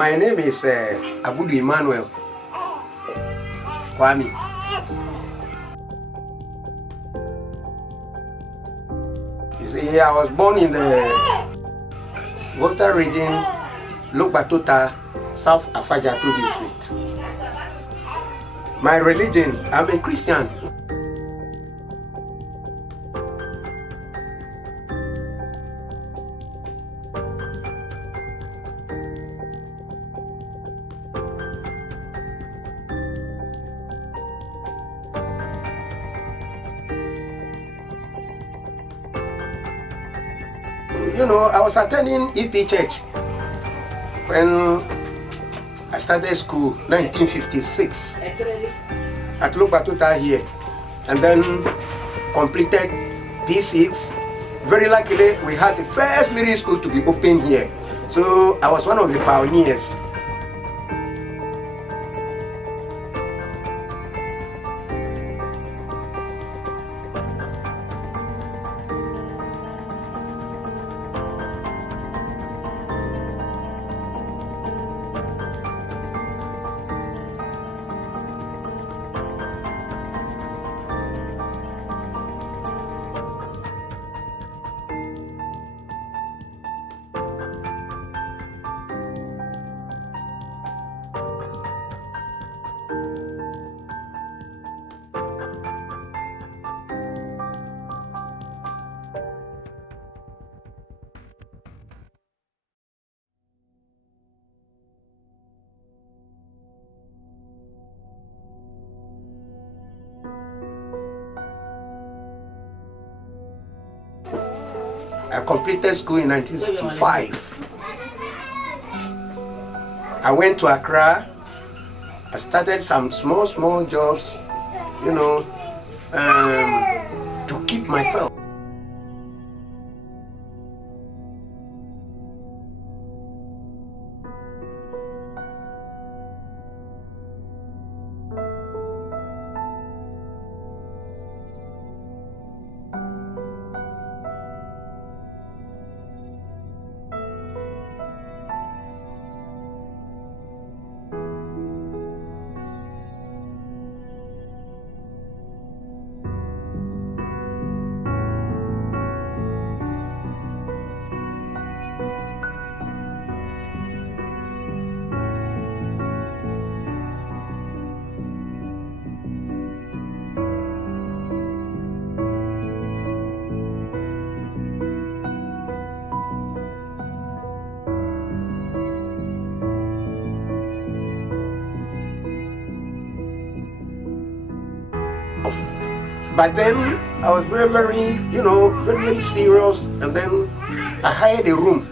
My name is Agblededenyo Kwame. You see, I was born in the Tota region, Tota, South Afajatu district. My religion, I'm a Christian. You know, I was attending EP Church when I started school 1956 at Tota here, and then completed P6. Very luckily, we had the first middle school to be opened here. So I was one of the pioneers. I completed school in 1965. I went to Accra. I started some small jobs, you know, to keep myself. But then I was very, very serious, and then I hired a room.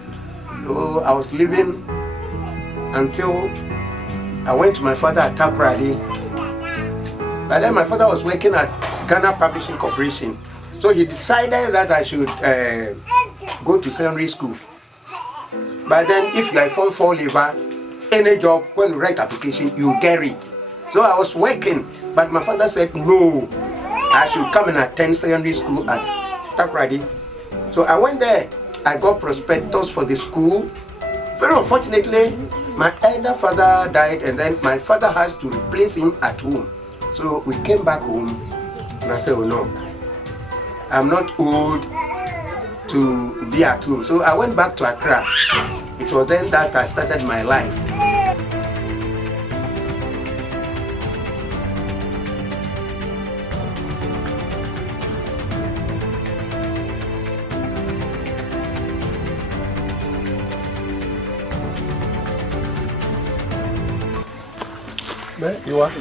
So I was living until I went to my father at Agblededenyo. But then my father was working at Ghana Publishing Corporation. So he decided that I should go to secondary school. But then if you are Form 4 leaver, any job, when you write application, you get it. So I was working, but my father said no, I should come and attend secondary school at Agblededenyo. So I went there. I got prospectus for the school. Very unfortunately, my elder father died, and then my father has to replace him at home. So we came back home, and I said, oh no, I'm not old to be at home. So I went back to Accra. It was then that I started my life. You are?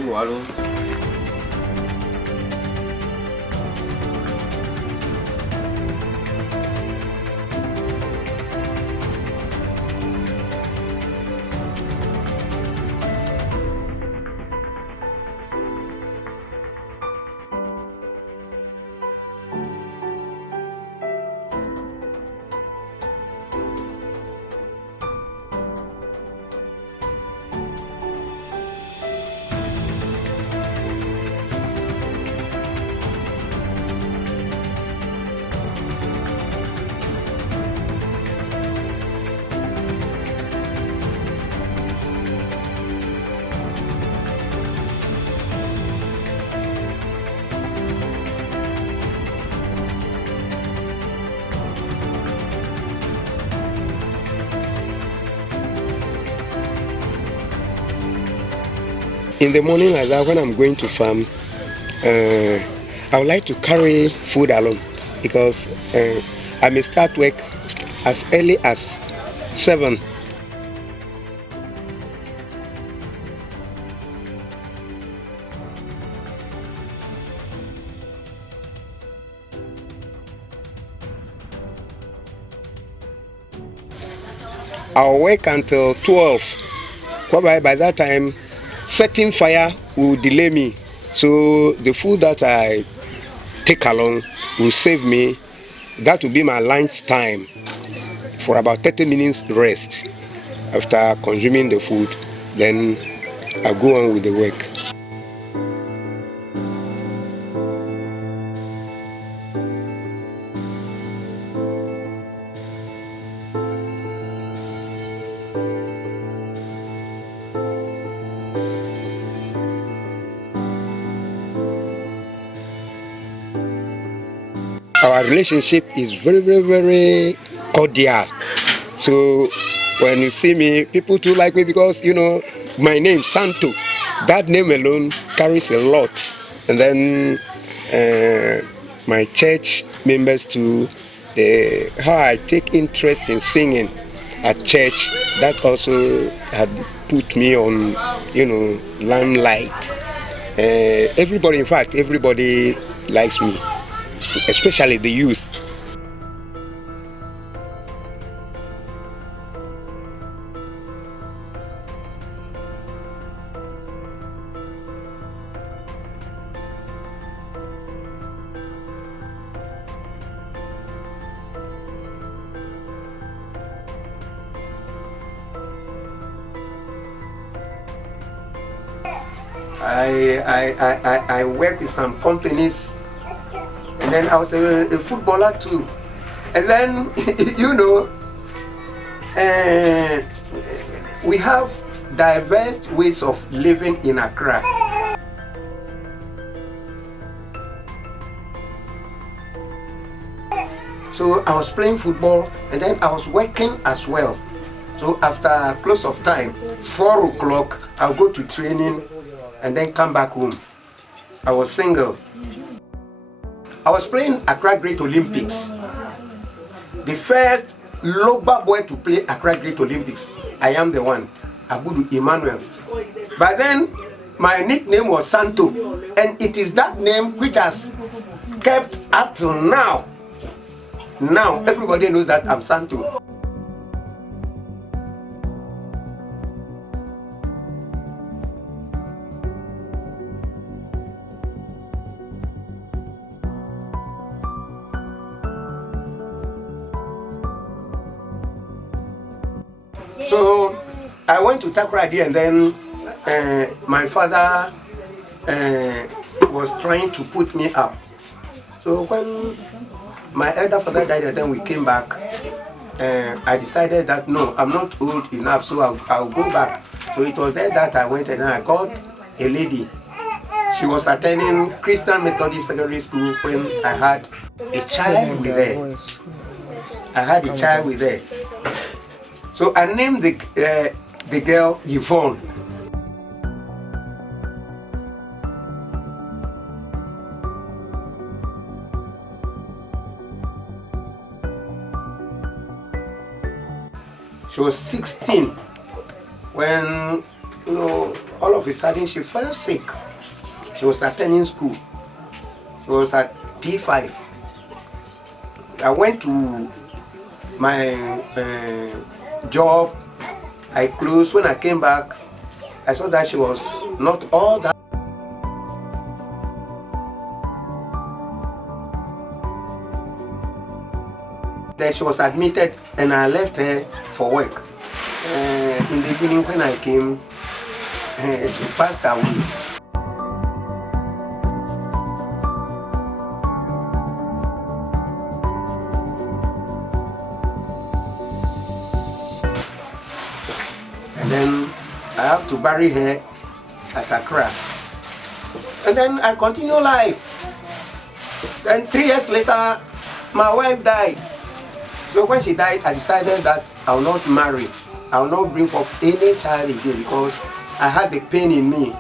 In the morning like that, when I'm going to farm, I would like to carry food along because I may start work as early as 7. I'll work until 12. Whereby by that time, setting fire will delay me. So the food that I take along will save me. That will be my lunch time for about 30 minutes rest. After consuming the food, then I go on with the work. Our relationship is very, very, very cordial. So when you see me, people too like me because, my name, Santo. That name alone carries a lot. And then my church members too, how I take interest in singing at church, that also had put me on, limelight. Everybody, in fact, everybody likes me, especially the youth. I work with some companies, and then I was a footballer too. And then, we have diverse ways of living in Accra. So I was playing football, and then I was working as well. So after close of time, 4 o'clock, I'll go to training and then come back home. I was single. I was playing Accra Great Olympics. The first Loba boy to play Accra Great Olympics. I am the one, Abudu Emmanuel. But then my nickname was Santo, and it is that name which has kept up till now. Now everybody knows that I'm Santo. So I went to Takoradi, and then my father was trying to put me up. So when my elder father died, and then we came back, I decided that no, I'm not old enough, so I'll go back. So it was there that I went, and I got a lady. She was attending Christian Methodist Secondary School when I had a child with her. I had a child with her. So I named the girl Yvonne. She was 16 when, all of a sudden she fell sick. She was attending school. She was at P5. I went to my job. I closed. When I came back, I saw that she was not all that. Then she was admitted, and I left her for work. In the evening when I came, she passed away. And then I have to bury her at Accra. And then I continue life. Then 3 years later, my wife died. So when she died, I decided that I will not marry. I will not bring forth any child again because I had the pain in me.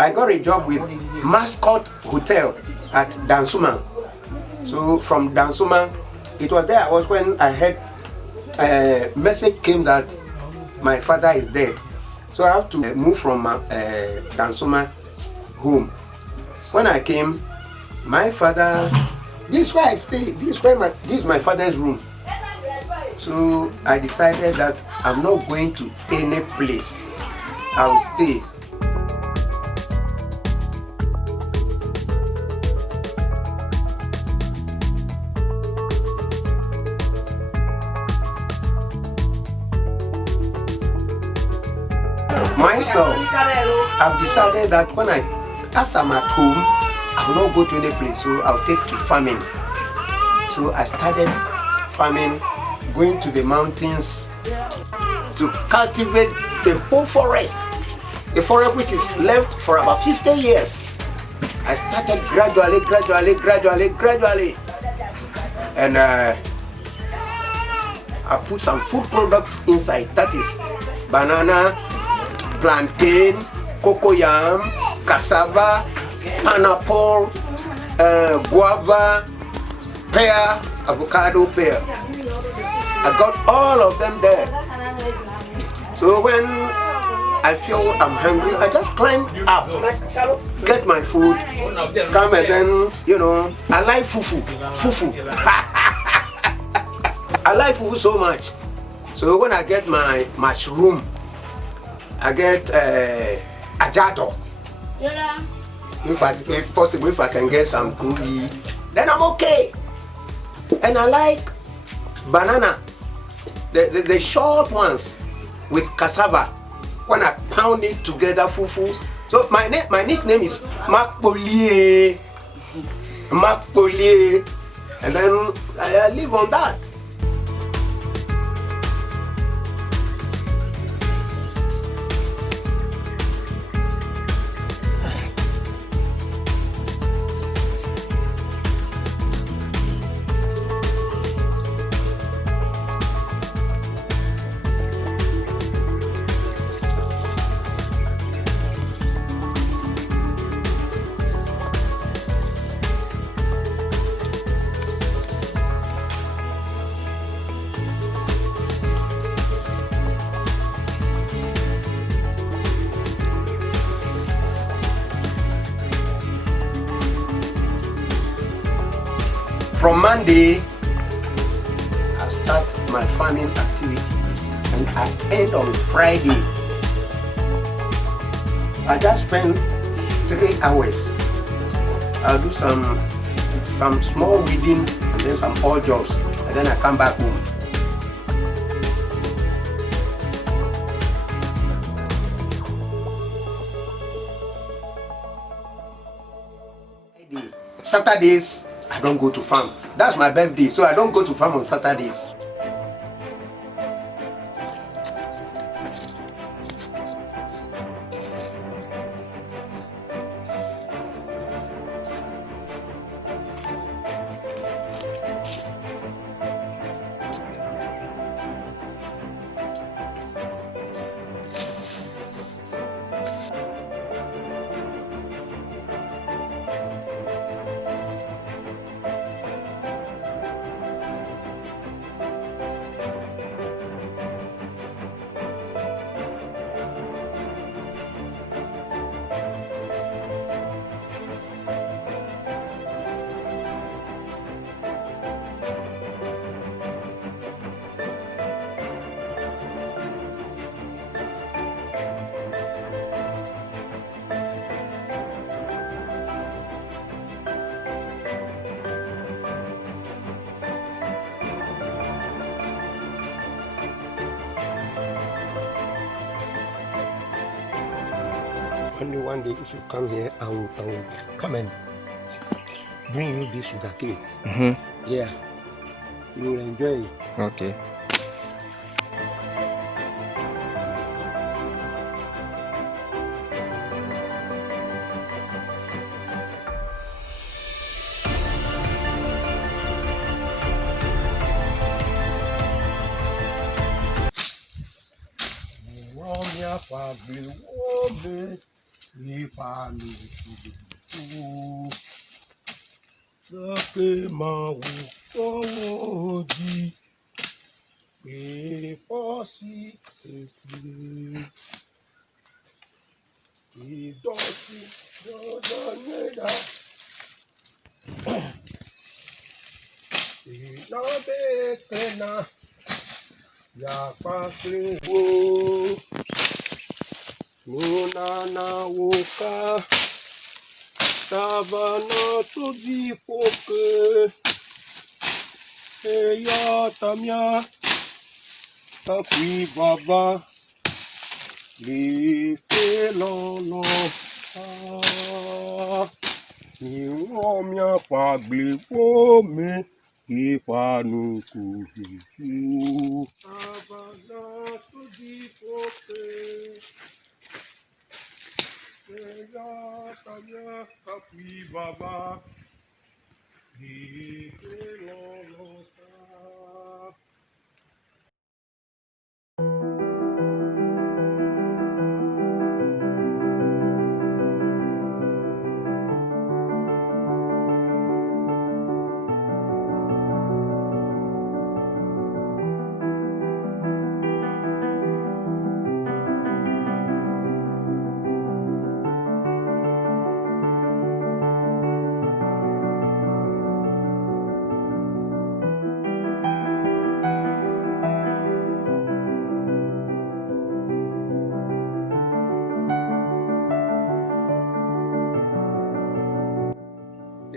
I got a job with Mascot Hotel at Dansuma. So from Dansuma, it was there I was when I heard a message came that my father is dead. So I have to move from Dansuma home. When I came, my father, this is where I stay, this is my father's room. So I decided that I'm not going to any place. I'll stay. Myself, I've decided that as I'm at home, I will not go to any place, so I'll take to farming. So I started farming, going to the mountains to cultivate the whole forest. A forest which is left for about 50 years. I started gradually. And I put some food products inside, that is banana, plantain, cocoyam, cassava, pineapple, guava, pear, avocado pear. I got all of them there. So when I feel I'm hungry, I just climb up, get my food, come and then, I like fufu. I like fufu so much. So when I get my mushroom, I get ajado. If possible, if I can get some gogi, then I'm okay. And I like banana, the short ones with cassava. When I pound it together, fufu. So my nickname is Makpolie, and then I live on that. From Monday, I start my farming activities and I end on Friday. I just spend 3 hours. I'll do some small weeding and then some odd jobs, and then I come back home. Saturdays, I don't go to farm. That's my birthday, so I don't go to farm on Saturdays. Only one day, if you come here, I will come and bring you this sugar cane. Yeah, you will enjoy it. Okay. ìpanu kùkù. Lọ́pẹ́ máa wò kọ́wọ́ di èèpọ̀ sí èkó. Ìdọ̀tí dandan nígbà. Ìnábẹ́ẹ̀kẹ́nà yàpá pé wo. Nunana woka Tabana tuji poke Eya tamya Tapi baba Lipe lolo Niwomya pagli wome Ipanu kuhiku Tabana tuji poke Eya tamya Tapi baba Lipe lolo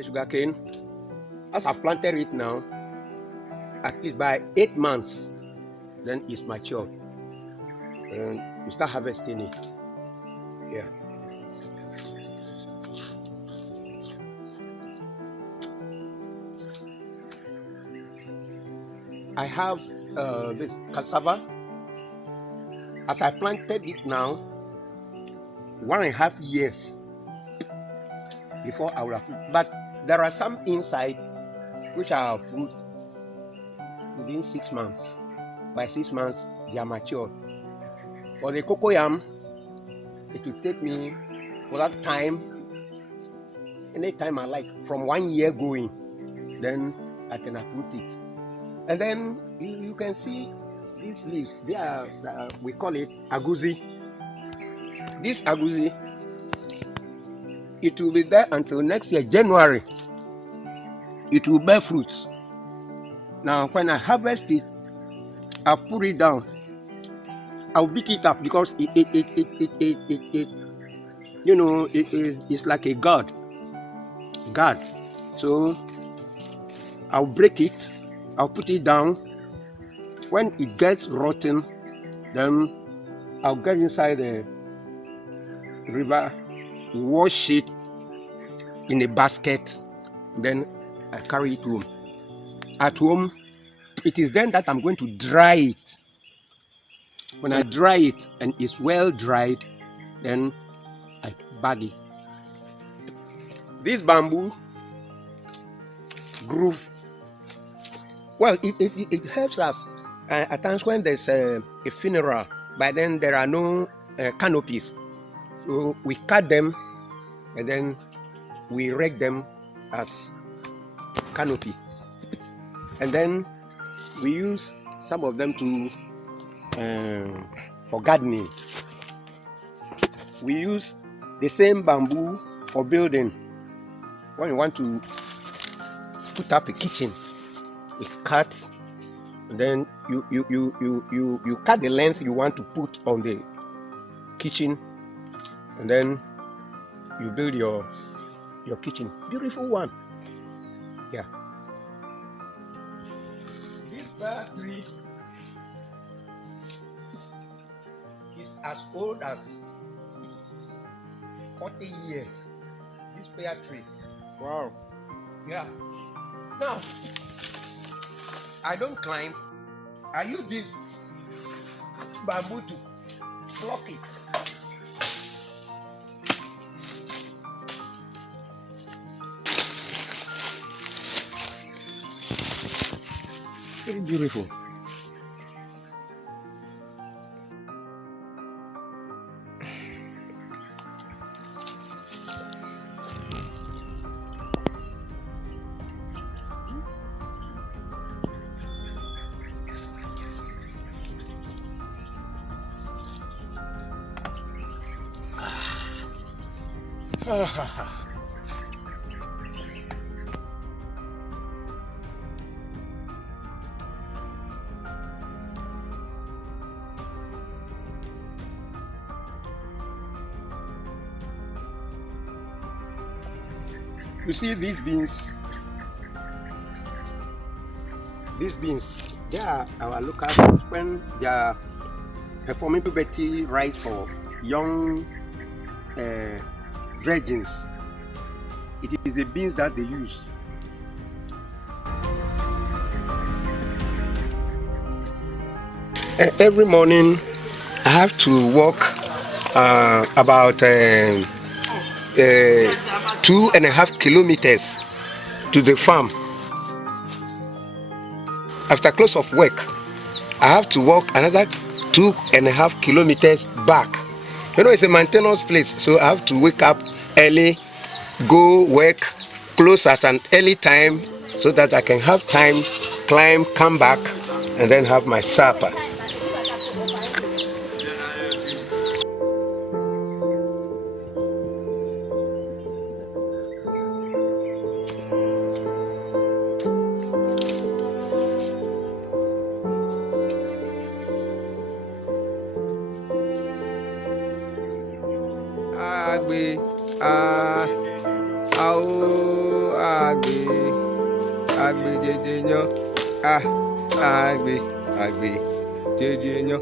The sugarcane, as I've planted it now, at least by 8 months, then it's matured. And you start harvesting it. Yeah. I have this cassava. As I planted it now, 1.5 years before I will fruit. But there are some inside which are fruit within 6 months. By 6 months, they are matured. For the cocoyam, it will take me for that time, anytime I like, from 1 year going, then I can uproot it. And then you can see these leaves. They are we call it aguzi. This aguzi, it will be there until next year, January. It will bear fruits. Now, when I harvest it, I'll put it down. I'll beat it up because it you know, it's like a guard. So I'll break it. I'll put it down. When it gets rotten, then I'll get inside the river, wash it in a basket, then I carry it home. At home, it is then that I'm going to dry it. When I dry it and it's well dried, then I bag it. This bamboo groove, well, it helps us at times when there's a funeral, but then there are no canopies. So we cut them and then we erect them as canopy. And then we use some of them to for gardening. We use the same bamboo for building. When you want to put up a kitchen, we cut, and then you cut the length you want to put on the kitchen, and then you build your kitchen. Beautiful one. Yeah. This pear tree is as old as 40 years. This pear tree. Wow. Yeah. Now, I don't climb. I use this bamboo to pluck it. Very beautiful. You see these beans? These beans, they are our local beans. When they are performing puberty right for young virgins, it is the beans that they use. Every morning, I have to walk about 2.5 kilometers to the farm. After close of work, I have to walk another 2.5 kilometers back. You know, it's a maintenance place, so I have to wake up early, go work, close at an early time so that I can have time, climb, come back, and then have my supper. Agblededenyo, Agblededenyo.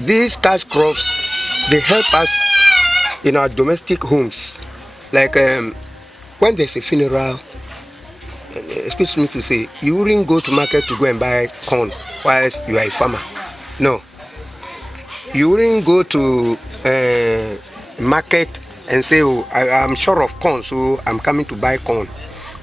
these cash crops, they help us in our domestic homes. Like when there's a funeral, excuse me to say, you wouldn't go to market to go and buy corn whilst you are a farmer. No. You wouldn't go to market and say, oh, I'm short of corn, so I'm coming to buy corn.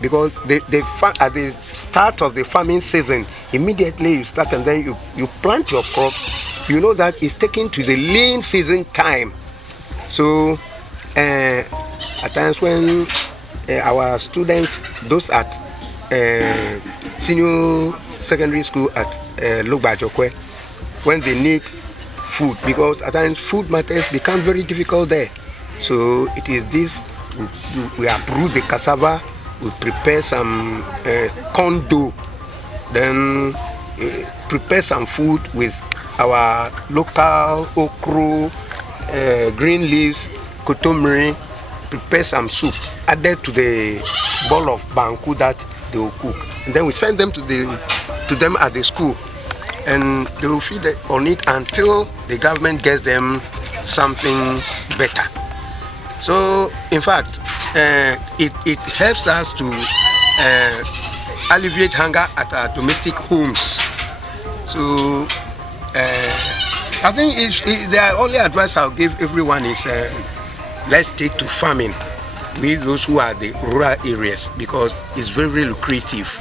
Because at the start of the farming season, immediately you start and then you plant your crops. You know that it's taken to the lean season time. So at times when our students, those at senior secondary school at Logbajokwe, when they need food, because at times food matters become very difficult there. So it is this, we uproot the cassava, we prepare some corn dough, then prepare some food with our local okra, green leaves, kotomiri, prepare some soup, added to the bowl of banku that they will cook. And then we send them to them at the school, and they will feed on it until the government gets them something better. So in fact, it helps us to alleviate hunger at our domestic homes. So I think the only advice I'll give everyone is let's take to farming with those who are the rural areas, because it's very lucrative.